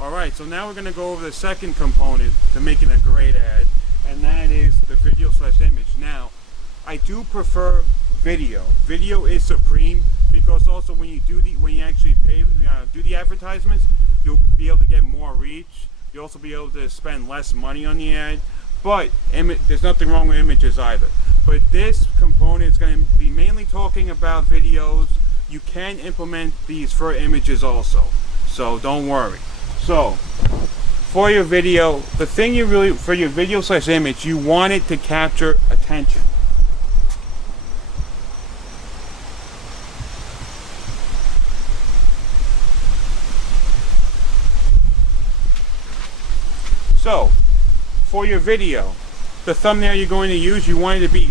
Alright, so now we're going to go over the second component to making a great ad, and that is the video/image. Now, I do prefer video. Video is supreme because also when you actually do the advertisements, you'll be able to get more reach. You'll also be able to spend less money on the ad, but there's nothing wrong with images either. But this component is going to be mainly talking about videos. You can implement these for images also, so don't worry. So, for your video, the thing for your video/image, you want it to capture attention. So, for your video, the thumbnail you're going to use, you want it to be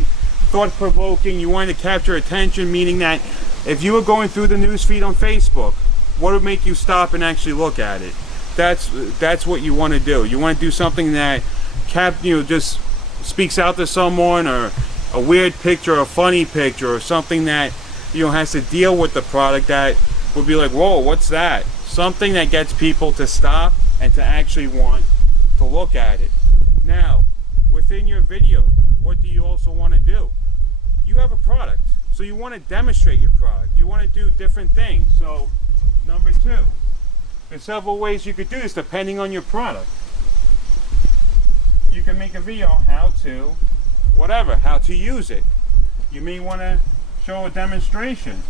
thought-provoking, you want it to capture attention, meaning that if you were going through the newsfeed on Facebook, what would make you stop and actually look at it? That's what you want to do. You want to do something that just speaks out to someone, or a weird picture, a funny picture, or something that has to deal with the product that would be like, whoa, what's that? Something that gets people to stop and to actually want to look at it. Now, within your video, what do you also want to do? You have a product, so you want to demonstrate your product. You want to do different things. So, number 2. There's several ways you could do this depending on your product. You can make a video how to use it. You may want to show a demonstration.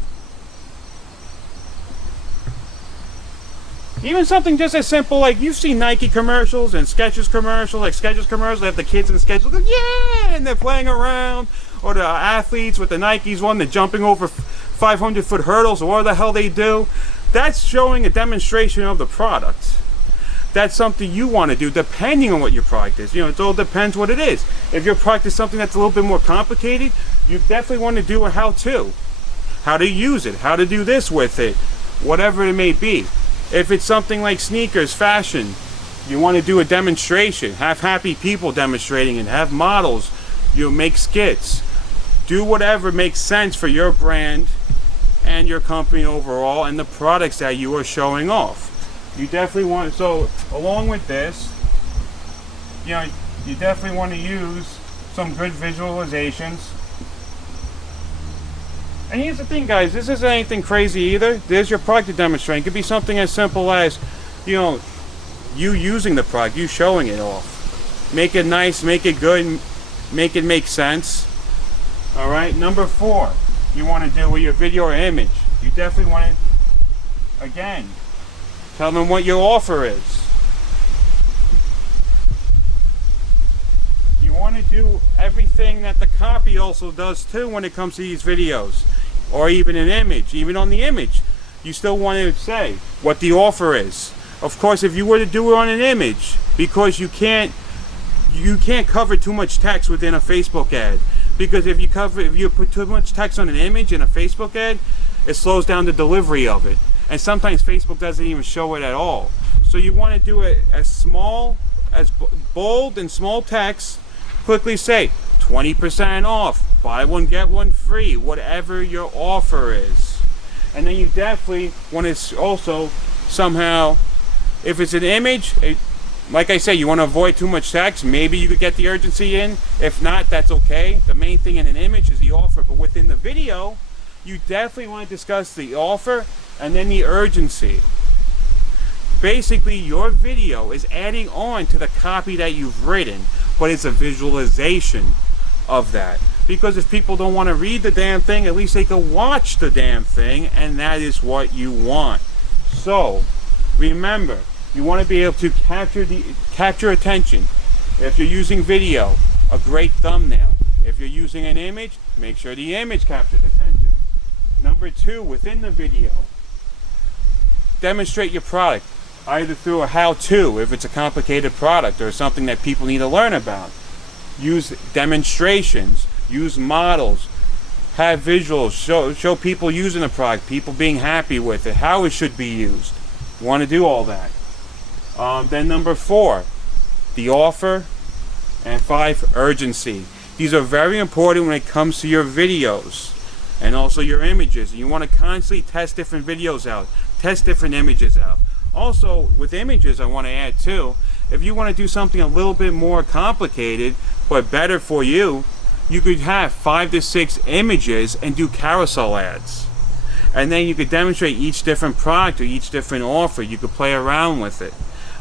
Even something just as simple like you've seen Nike commercials and Skechers commercials, they have the kids in the Skechers go, yeah, and they're playing around, or the athletes with the Nikes they're jumping over 500-foot hurdles, or what the hell they do. That's showing a demonstration of the product. That's something you want to do depending on what your product is. It all depends what it is. If your product is something that's a little bit more complicated, you definitely want to do a how-to. How to use it, how to do this with it, whatever it may be. If it's something like sneakers, fashion, you want to do a demonstration. Have happy people demonstrating it. Have models. Make skits. Do whatever makes sense for your brand and your company overall, and the products that you are showing off. You definitely want, so along with this, you definitely want to use some good visualizations. And here's the thing, guys, this isn't anything crazy either. There's your product to demonstrate. It could be something as simple as, you using the product, you showing it off. Make it nice, make it good, make it make sense. Alright, number 4. You want to do with your video or image. You definitely want to, again, tell them what your offer is. You want to do everything that the copy also does too when it comes to these videos, or even an image. Even on the image, you still want to say what the offer is. Of course, if you were to do it on an image, because you can't cover too much text within a Facebook ad. Because if you put too much text on an image in a Facebook ad, it slows down the delivery of it. And sometimes Facebook doesn't even show it at all. So you want to do it as bold and small text. Quickly say, 20% off, buy one, get one free, whatever your offer is. And then you definitely want to also somehow, if it's an image, like I say, you want to avoid too much text. Maybe you could get the urgency in. If not, that's okay. The main thing in an image is the offer. But within the video, you definitely want to discuss the offer and then the urgency. Basically, your video is adding on to the copy that you've written, but it's a visualization of that. Because if people don't want to read the damn thing, at least they can watch the damn thing, and that is what you want. So, remember, you want to be able to capture attention. If you're using video, a great thumbnail. If you're using an image, make sure the image captures attention. Number 2, within the video, demonstrate your product, either through a how-to, if it's a complicated product or something that people need to learn about. Use demonstrations, use models, have visuals, show people using the product, people being happy with it, how it should be used. You want to do all that. Then number 4, the offer, and 5, urgency. These are very important when it comes to your videos and also your images. You want to constantly test different videos out, test different images out. Also, with images, I want to add too, if you want to do something a little bit more complicated but better for you, you could have 5 to 6 images and do carousel ads. And then you could demonstrate each different product or each different offer. You could play around with it.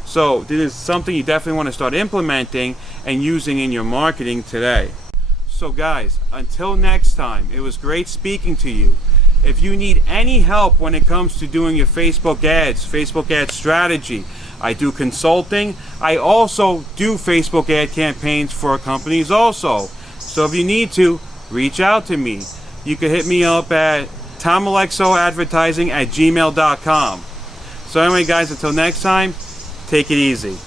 So this is something you definitely want to start implementing and using in your marketing today. So guys, until next time, it was great speaking to you. If you need any help when it comes to doing your Facebook ad strategy, I do consulting. I also do Facebook ad campaigns for companies also. So if you need to, reach out to me. You can hit me up at tomalexoadvertising@gmail.com. So anyway guys, until next time, take it easy.